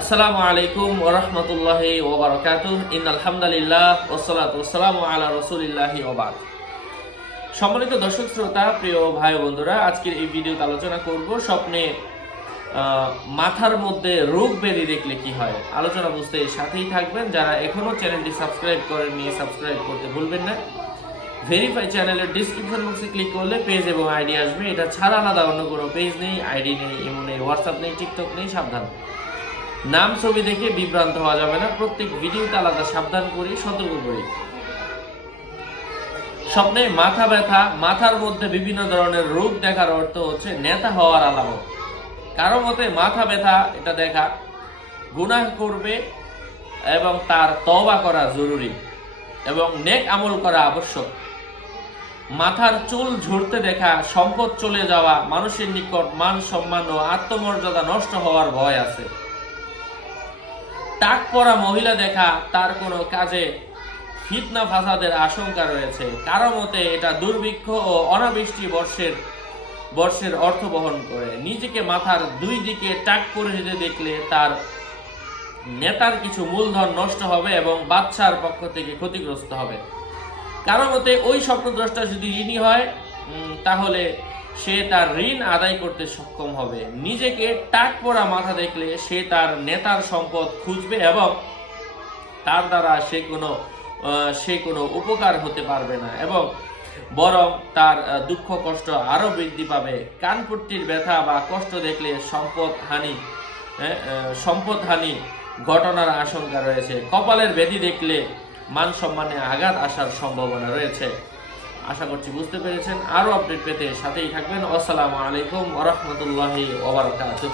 আসসালামু আলাইকুম ওরহমতুল্লাহি ওবরাকাতু ইন আলহামদুলিল্লাহ ওসালাত ওসালাম আলা রসুলিল্লাহি ওবাদ সম্মানিত দর্শক শ্রোতা, প্রিয় ভাই বন্ধুরা, আজকের এই ভিডিওতে আলোচনা করব স্বপ্নে মাথার মধ্যে রোগ ব্যাধি দেখলে কি হয়। আলোচনা বুঝতে সাথেই থাকবেন। যারা এখনও চ্যানেলটি সাবস্ক্রাইব করেননি, সাবস্ক্রাইব করতে ভুলবেন না। ভেরিফাই চ্যানেলের ডিসক্রিপশন বক্সে ক্লিক করলে পেজ এবং আইডি আসবে। এটা ছাড়া আলাদা অন্য কোনো পেজ নেই আইডি নেই ইমো নেই হোয়াটসঅ্যাপ নেই টিকটক নেই, সাবধান। নাম ছবি দেখে বিভ্রান্ত হওয়া যাবে না। প্রত্যেক ভিডিওতে আলাদা সাবধান করে সতর্ক করি। স্বপ্নে মাথা ব্যথা, মাথার মধ্যে বিভিন্ন ধরনের রোগ দেখার অর্থ হচ্ছে নেতা হওয়ার আলামত। কারও মতে মাথা ব্যথা, এটা দেখা গুনাহ করবে এবং তার তবা করা জরুরি এবং নেক আমল করা আবশ্যক। মাথার চুল ঝরতে দেখা, সম্পদ চলে যাওয়া, মানুষের নিকট মান সম্মান ও আত্মমর্যাদা নষ্ট হওয়ার ভয় আছে। টাক পরা মহিলা দেখা তার কোনো কাজে ফিতনা ফাসাদের আশঙ্কা রয়েছে। কারও মতে এটা দুর্ভিক্ষ ও অনাবৃষ্টি বর্ষের বর্ষের অর্থ বহন করে। নিজেকে মাথার দুই দিকে টাক করে দেখলে তার নেতার কিছু মূলধন নষ্ট হবে এবং বাচ্চার পক্ষ থেকে ক্ষতিগ্রস্ত হবে। কারও মতে ওই স্বপ্নদ্রষ্টা যদি ঋণী হয় তাহলে সে তার ঋণ আদায় করতে সক্ষম হবে। নিজেকে টাক পড়া মাথা দেখলে সে তার নেতার সম্পদ খুঁজবে এবং তার দ্বারা সে কোনো সে কোনো উপকার হতে পারবে না এবং বরং তার দুঃখ কষ্ট আরও বৃদ্ধি পাবে। কানপট্টির ব্যথা বা কষ্ট দেখলে সম্পদ হানি সম্পদ হানি ঘটনার আশঙ্কা রয়েছে। কপালের ব্যাধি দেখলে মান সম্মানে আঘাত আসার সম্ভাবনা রয়েছে। আশা করছি বুঝতে পেরেছেন। আরও আপডেট পেতে সাথেই থাকবেন। আসসালামু আলাইকুম ওরহমতুল্লাহি ওবরাকাতুহ